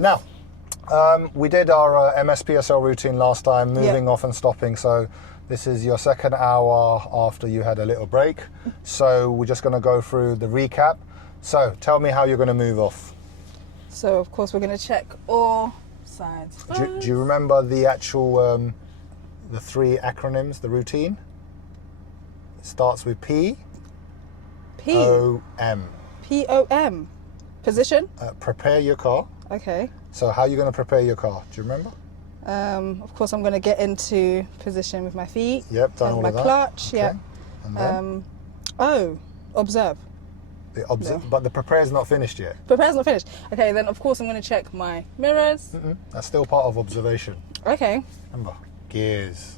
Now, we did our MSPSL routine last time, moving off and stopping. So this is your second hour after you had a little break. So we're just going to go through the recap. So tell me how you're going to move off. So of course we're going to check all sides. Do you remember the actual, the three acronyms, the routine? It starts with P. P-O-M. P-O-M. Position? Prepare your car. Okay. So how are you going to prepare your car? Do you remember? Of course, I'm going to get into position with my feet. Yep, done and all my of that. clutch. Okay. Yeah. And then? Observe. No. But the prepare's not finished yet. Prepare's not finished. Okay, then of course I'm going to check my mirrors. That's still part of observation. Okay. Remember, gears.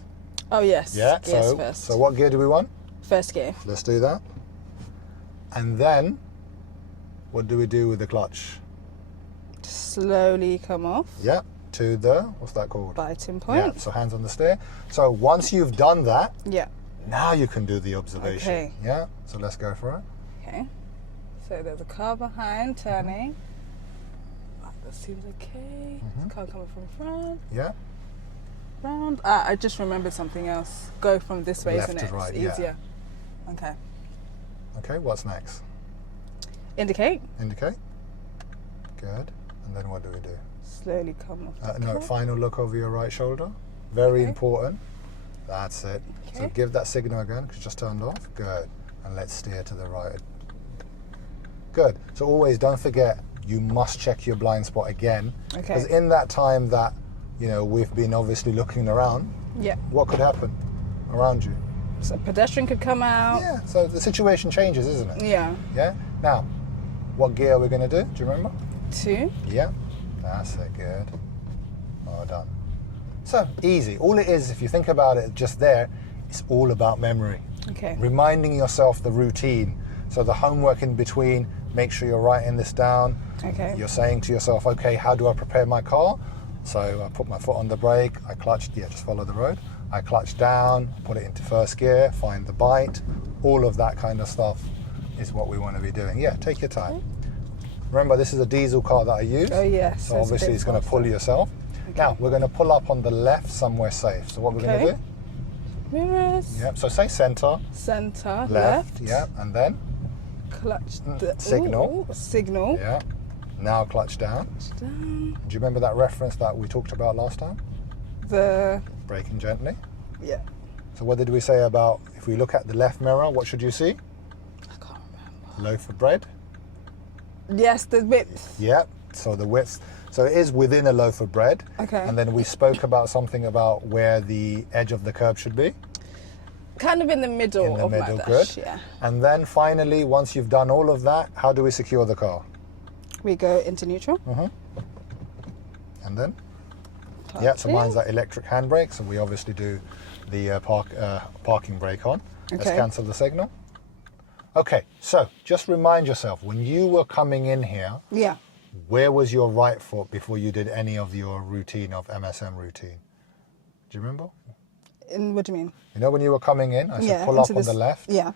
Oh yes. Yeah. Gears first. So what gear do we want? First gear. Let's do that. And then, what do we do with the clutch? Slowly come off. Yeah. To the, what's that called? Biting point. Yeah. So hands on the steer. So once you've done that, yeah. Now you can do the observation. Okay. Yeah. So let's go for it. Okay. So there's a car behind turning. Oh, that seems okay. Car coming from front. Yeah. Round. I just remembered something else. Go from this way, Left isn't it? to right, It's yeah. easier. Okay. Okay. What's next? Indicate. Indicate. Good. And then what do we do? Slowly come off. the No, car. final look over your right shoulder. Very Okay. important. That's it. So Okay. give that signal again, because it's just turned off. Good. And let's steer to the right. Good. So always don't forget, you must check your blind spot again. Okay. Because in that time that, we've been obviously looking around, Yeah. what could happen around you? So a pedestrian could come out. Yeah. So the situation changes, isn't it? Yeah. Yeah. Now, what gear are we going to do? Do you remember? 2. Yeah, that's it, good. Well done. So, easy. All it is, if you think about it just there, it's all about memory. Okay. Reminding yourself the routine. So the homework in between, make sure you're writing this down. Okay. You're saying to yourself, okay, how do I prepare my car? So I put my foot on the brake, I clutched, just follow the road. I clutch down, put it into first gear, find the bite. All of that kind of stuff is what we want to be doing. Yeah, take your time. Remember, this is a diesel car that I use. Oh, yes. So obviously it's going to pull yourself. Okay. Now, we're going to pull up on the left somewhere safe. So what we're going to do? Mirrors. Yep, so say center, Center. left, yeah, and then, Clutch. Signal. Signal. yeah. Now clutch down. Down. Do you remember that reference that we talked about last time? The. Braking gently. Yeah. So what did we say about, if we look at the left mirror, what should you see? I can't remember. Loaf of bread. Yes, the width. Yep, so the width. So it is within a loaf of bread. Okay. And then we spoke about something about where the edge of the curb should be. Kind of in the middle In the of middle, my good. dash. Yeah. And then finally, once you've done all of that, how do we secure the car? We go into neutral. And then? Park Yeah, so here. mine's that electric handbrake, so we obviously do the parking brake on. Let's Okay. cancel the signal. Okay, so just remind yourself, when you were coming in here, Yeah. where was your right foot before you did any of your routine of MSM routine? Do you remember? What do you mean? You know when you were coming in, I said Yeah. pull up into on the left. Yeah.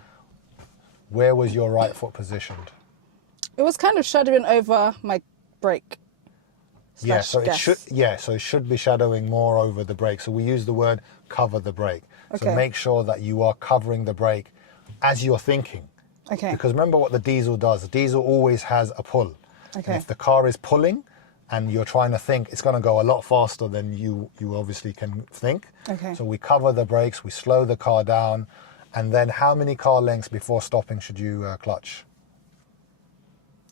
Where was your right foot positioned? It was kind of shadowing over my brake. Yeah, slash so it gas. should so it should be shadowing more over the brake. So we use the word cover the brake. So Okay. make sure that you are covering the brake as you're thinking. Okay. Because remember what the diesel does. The diesel always has a pull. Okay. And if the car is pulling and you're trying to think, it's going to go a lot faster than you obviously can think. Okay. So we cover the brakes, we slow the car down, and then how many car lengths before stopping should you clutch?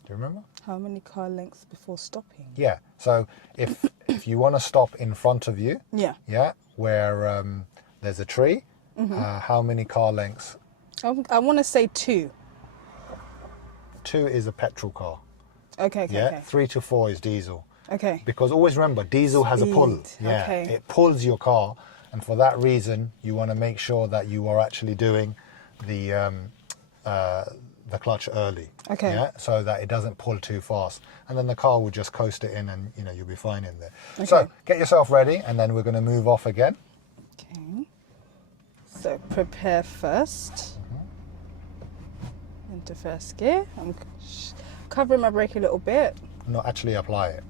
Do you remember? How many car lengths before stopping? Yeah. So if you want to stop in front of you, Yeah. yeah, where there's a tree, how many car lengths? I want to say 2. 2 is a petrol car. Okay. Okay. Yeah. Okay. 3 to 4 is diesel. Okay. Because always remember, diesel has a pull. Speed, Yeah. okay. It pulls your car, and for that reason, you want to make sure that you are actually doing the clutch early. Okay. Yeah. So that it doesn't pull too fast, and then the car will just coast it in, and you'll be fine in there. Okay. So get yourself ready, and then we're going to move off again. Okay. So prepare first. Into first gear. I'm covering my brake a little bit. Not actually apply it.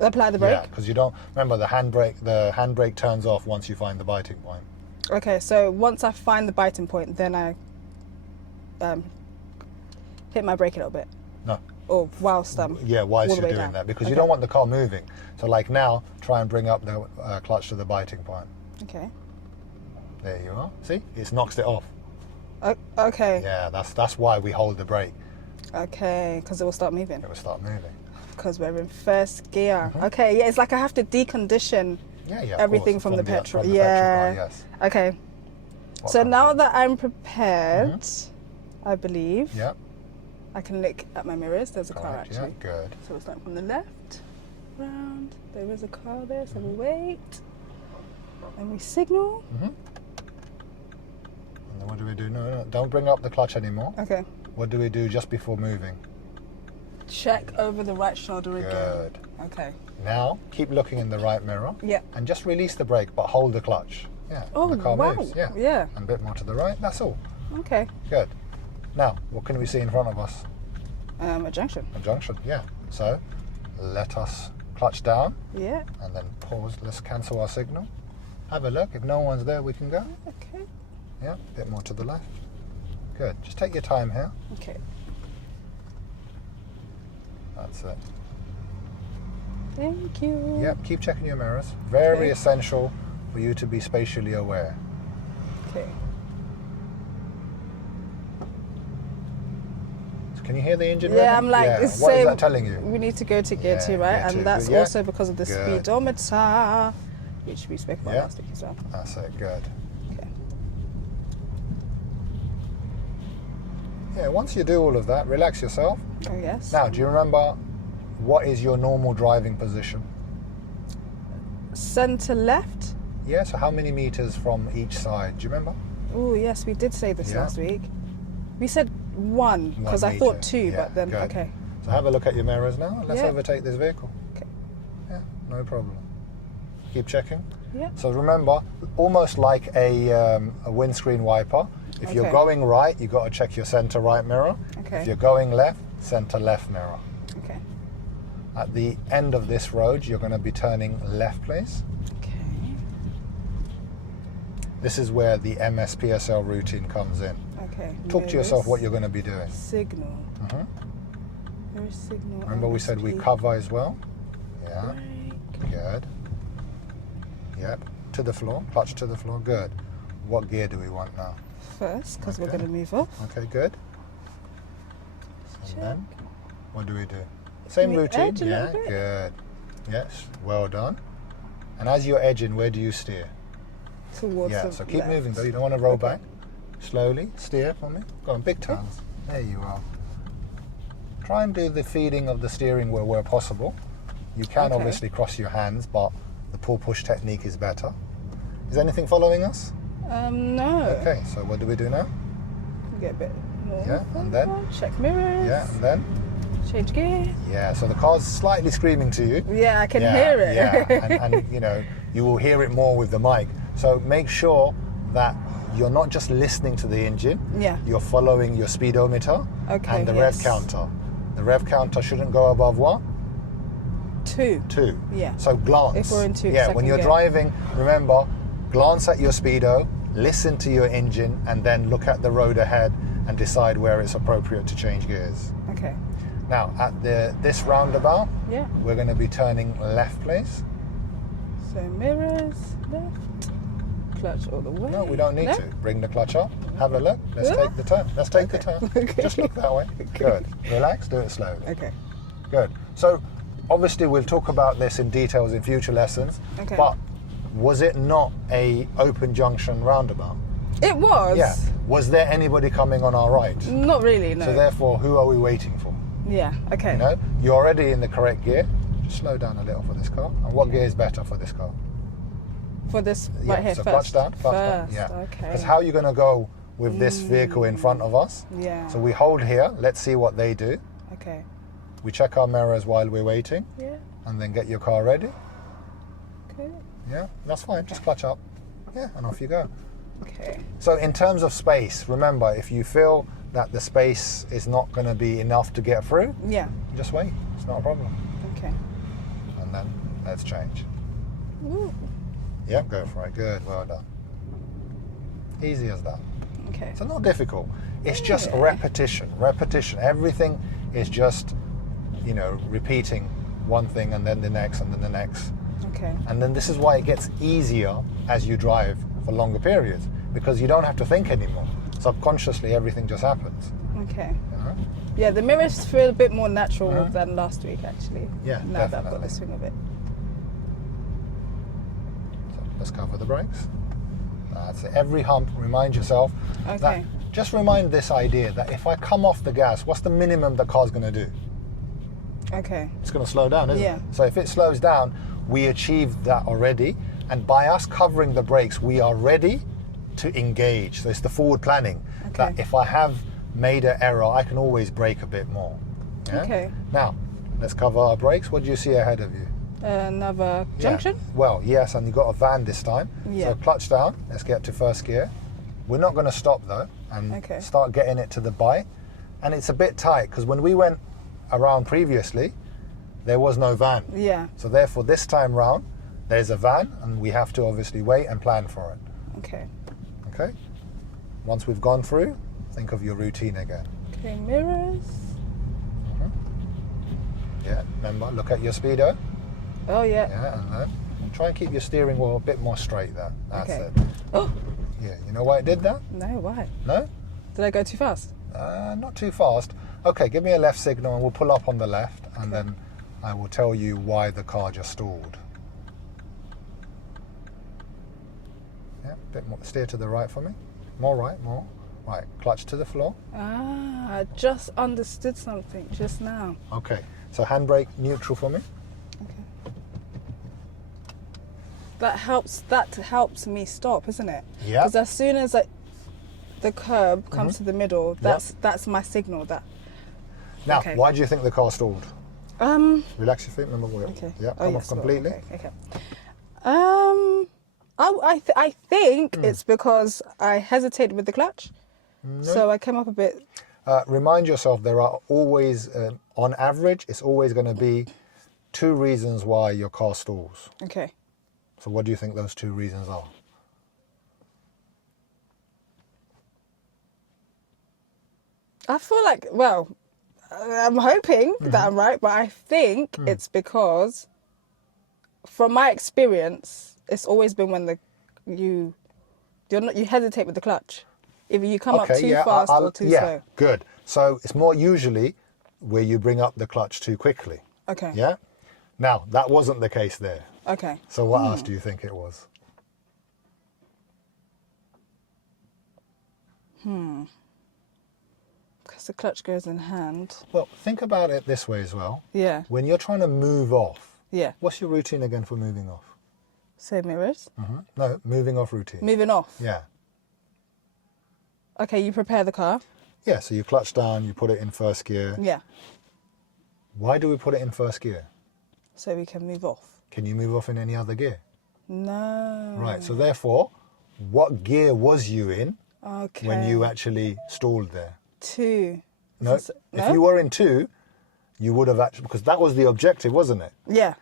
Apply the brake? Yeah, because you don't, remember the handbrake turns off once you find the biting point. Okay, so once I find the biting point, then I hit my brake a little bit. No. Or whilst I'm whilst all the you're way doing down. that, because you Okay. don't want the car moving. So like now, try and bring up the clutch to the biting point. Okay. There you are. See, it's knocked it off. Okay. Yeah, that's why we hold the brake. Okay, because it will start moving. It will start moving. Because we're in first gear. Mhm. Okay, yeah, it's like I have to decondition Yeah, of everything course, from the petrol. From the Yeah. petrol car, yes. Okay. What So comes now up? that I'm prepared, I believe, Yeah. I can look at my mirrors. There's a car Correct, yeah, actually. good. So we'll start from the left, round. There is a car there, so we wait. And we signal. Mm-hmm. And then what do we do? No, don't bring up the clutch anymore. Okay. What do we do just before moving? Check over the right shoulder again. Good. Okay. Now, keep looking in the right mirror. Yeah. And just release the brake, but hold the clutch. Yeah. Oh, and the car wow. moves. Yeah. Yeah. And a bit more to the right. That's all. Okay. Good. Now, what can we see in front of us? A junction. A junction. Yeah. So, let us clutch down Yeah. and then pause. Let's cancel our signal. Have a look. If no one's there, we can go. Okay. Yeah. A bit more to the left. Good. Just take your time here. Okay. That's it. Thank you. Yep, keep checking your mirrors. Very Okay. essential for you to be spatially aware. Okay. So can you hear the engine? Yeah, revving? I'm like, yeah. it's What is saying that telling you? we need to go to gear Yeah, 2, right? gear two, And that's yeah. also because of the Good. speedometer, which we spoke about Yeah. last week as well. That's it, good. Okay. Yeah, once you do all of that, relax yourself. Oh, yes. Now, do you remember what is your normal driving position? Center left. Yeah, so how many meters from each side? Do you remember? Oh, yes, we did say this Yeah. last week. We said 1 because 1 I thought meter. 2, Yeah, but then, good. okay. So have a look at your mirrors now. Let's Yeah. overtake this vehicle. Okay. Yeah, no problem. Keep checking. Yeah. So remember, almost like a windscreen wiper, if you're Okay. going right, you've got to check your center right mirror. Okay. If you're going left, center left mirror. Okay. At the end of this road, you're going to be turning left, please. Okay. This is where the MSPSL routine comes in. Okay. Talk to yourself Mirrors. what you're going to be doing. Signal. hmm Mirror signal. Remember we said we MSP. cover as well? Yeah, Brake. good. Yep, to the floor, clutch to the floor, good. What gear do we want now? First, because we're Okay. going to move off. Okay, good. And Check. then, what do we do? Same we routine, edge a little yeah, bit? good. Yes, well done. And as you're edging, where do you steer? Towards Yeah, the so keep left. moving though, you don't want to roll Okay. back. Slowly, steer for me. Go on, big turns. There you are. Try and do the feeding of the steering where possible. You can Okay. obviously cross your hands, but the pull-push technique is better. Is anything following us? No. Okay, so what do we do now? Get a bit more. Yeah, and then? Check mirrors. Yeah, and then? Change gear. Yeah, so the car's slightly screaming to you. Yeah, I can Yeah, hear it. Yeah, and you know, you will hear it more with the mic. So make sure that you're not just listening to the engine, Yeah. you're following your speedometer Okay, and the yes. rev counter. The rev counter shouldn't go above what? 2. 2. Yeah. So glance. If we're in Yeah, when second you're gear. driving, remember, glance at your speedo, listen to your engine, and then look at the road ahead and decide where it's appropriate to change gears. Okay. Now, at this roundabout, Yeah. we're going to be turning left, please. So mirrors, left, clutch all the way. No, we don't need Left. to. Bring the clutch up. Have a look. Let's Yeah. take the turn. Let's take the Okay. turn. Okay. Just look that way. Good. Relax. Do it slowly. Okay. Good. So, obviously, we'll talk about this in details in future lessons. Okay. But was it not a open junction roundabout? It was. Yeah. Was there anybody coming on our right? Not really, no. So therefore, who are we waiting for? Yeah, okay. You know, you're already in the correct gear. Just slow down a little for this car. And what gear is better for this car? For this Yeah, right here so first. clutch down, clutch down. First, Yeah. okay. Because how are you going to go with this vehicle in front of us? Yeah. So we hold here. Let's see what they do. Okay. We check our mirrors while we're waiting, Yeah. and then get your car ready. Okay. Yeah, that's fine. Just clutch up. Yeah, and off you go. Okay. So in terms of space, remember, if you feel that the space is not going to be enough to get through, Yeah. just wait. It's not a problem. Okay. And and then let's change. Ooh. Yep, go for it. Good, well done. Easy as that. Okay. So not difficult. It's just repetition. Everything is just, repeating one thing and then the next and then the next. Okay. And then this is why it gets easier as you drive for longer periods, because you don't have to think anymore. Subconsciously, everything just happens. Okay. Yeah, the mirrors feel a bit more natural than last week, actually. Yeah, now that I've definitely. got the swing of it. So let's cover the brakes. That's it. Every hump, remind yourself. Okay. Just remind this idea that if I come off the gas, what's the minimum the car's going to do? Okay. It's going to slow down, isn't Yeah. it? So if it slows down, we achieved that already. And by us covering the brakes, we are ready to engage. So it's the forward planning. Okay. That if I have made an error, I can always brake a bit more. Yeah? Okay. Now, let's cover our brakes. What do you see ahead of you? Another junction? Yeah. Well, yes, and you've got a van this time. Yeah. So clutch down. Let's get to first gear. We're not going to stop though and start getting it to the bite. And it's a bit tight because when we went around previously, there was no van. Yeah. So therefore, this time round, there's a van and we have to obviously wait and plan for it. Okay. Okay? Once we've gone through, think of your routine again. Okay, mirrors. Yeah, remember, look at your speedo. Oh, yeah. Yeah, and then try and keep your steering wheel a bit more straight there. That's Okay. it. Oh, Yeah, you know why it did that? no, why? No? Did I go too fast? Not too fast. Okay, give me a left signal and we'll pull up on the left and then I will tell you why the car just stalled. Yeah, a bit more. Steer to the right for me. More right, more. Right, clutch to the floor. Ah, I just understood something just now. Okay, so handbrake neutral for me. Okay. That helps me stop, isn't it? Yeah. Because as soon as the curb comes to the middle, that's my signal. That. Now, Okay. why do you think the car stalled? Relax your feet, remember wheel. Okay. Yeah, Oh, come yes, off completely. Okay. I think it's because I hesitated with the clutch, so I came up a bit. Remind yourself there are always, on average, it's always going to be 2 reasons why your car stalls. Okay. So what do you think those 2 reasons are? I feel like, well, I'm hoping that I'm right, but I think it's because, from my experience, it's always been when you hesitate with the clutch. Either you come up too fast or too slow. Good. So it's more usually where you bring up the clutch too quickly. Okay. Yeah? Now, that wasn't the case there. Okay. So what else do you think it was? Because the clutch goes in hand. Well, think about it this way as well. Yeah. When you're trying to move off, Yeah. what's your routine again for moving off? So mirrors. No, moving off routine. Moving off. Yeah. Okay, you prepare the car. Yeah, so you clutch down, you put it in first gear. Yeah. Why do we put it in first gear? So we can move off. Can you move off in any other gear? No. Right, so therefore, what gear was you in Okay. when you actually stalled there? 2. No, if you were in 2, you would have actually, because that was the objective, wasn't it? Yeah.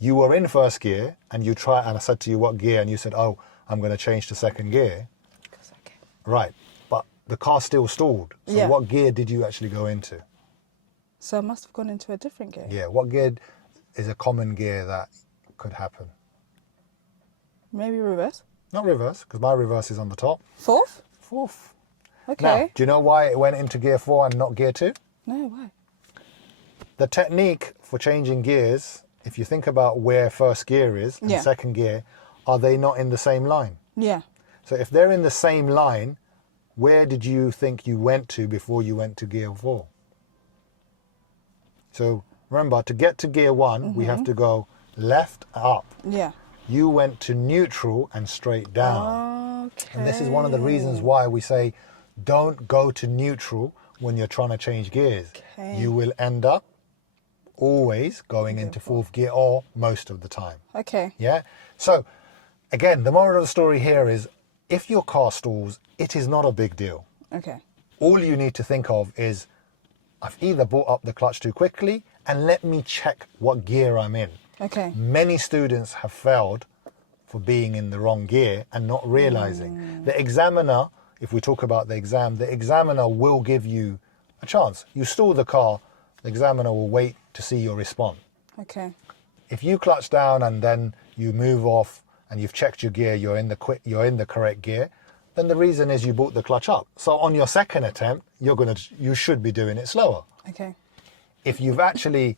You were in first gear and and I said to you what gear, and you said, oh, I'm going to change to second gear. Okay. Right, but the car still stalled. So Yeah. what gear did you actually go into? So I must have gone into a different gear. Yeah, what gear is a common gear that could happen? Maybe reverse. Not reverse, because my reverse is on the top. 4th? 4th. Okay. Now, do you know why it went into gear 4 and not gear 2? No, why? The technique for changing gears, if you think about where first gear is and Yeah. second gear, are they not in the same line? Yeah. So if they're in the same line, where did you think you went to before you went to gear 4? So remember, to get to gear 1, we have to go left, up. Yeah. You went to neutral and straight down. Okay. And this is one of the reasons why we say don't go to neutral when you're trying to change gears. Okay. You will end up always going into 4th gear, or most of the time. Okay. Yeah? So, again, the moral of the story here is if your car stalls, it is not a big deal. Okay. All you need to think of is I've either brought up the clutch too quickly, and let me check what gear I'm in. Okay. Many students have failed for being in the wrong gear and not realizing. The examiner, if we talk about the examiner will give you a chance. You stall the car, the examiner will wait to see your response. Okay. If you clutch down and then you move off and you've checked your gear, you're in the correct gear, then the reason is you brought the clutch up. So on your second attempt, you should be doing it slower. Okay. If you've actually,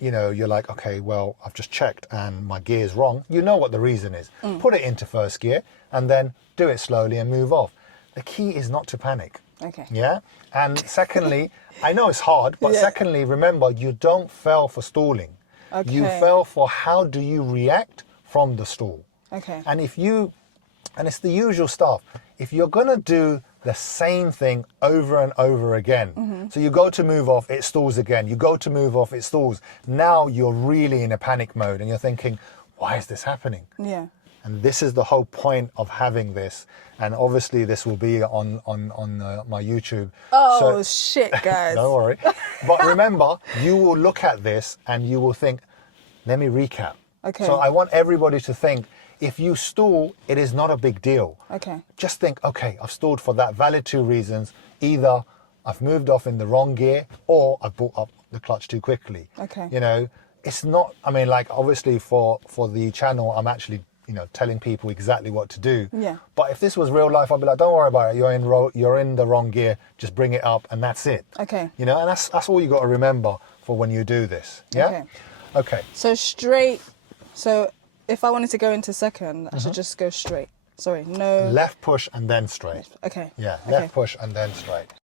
you're like, okay, well, I've just checked and my gear is wrong. You know what the reason is. Put it into first gear and then do it slowly and move off. The key is not to panic. Okay. Yeah. And secondly, I know it's hard, but secondly, remember, you don't fail for stalling. Okay. You fail for how do you react from the stall. Okay. And it's the usual stuff. If you're going to do the same thing over and over again, so you go to move off, it stalls again. You go to move off, it stalls. Now you're really in a panic mode and you're thinking, why is this happening? Yeah. And this is the whole point of having this. And obviously this will be on my YouTube. Oh, shit, guys. Don't worry. But remember, you will look at this and you will think, let me recap. Okay. So I want everybody to think, if you stall, it is not a big deal. Okay. Just think, okay, I've stalled for that valid two reasons. Either I've moved off in the wrong gear or I've brought up the clutch too quickly. Okay. It's not, obviously for the channel, I'm actually, telling people exactly what to do. Yeah. But if this was real life, I'd be like, don't worry about it. You're in the wrong gear. Just bring it up and that's it. Okay. And that's all you got to remember for when you do this. Yeah? Okay. So straight, if I wanted to go into second, I should just go straight. Sorry, no. Left push and then straight. Okay. Yeah, left push and then straight.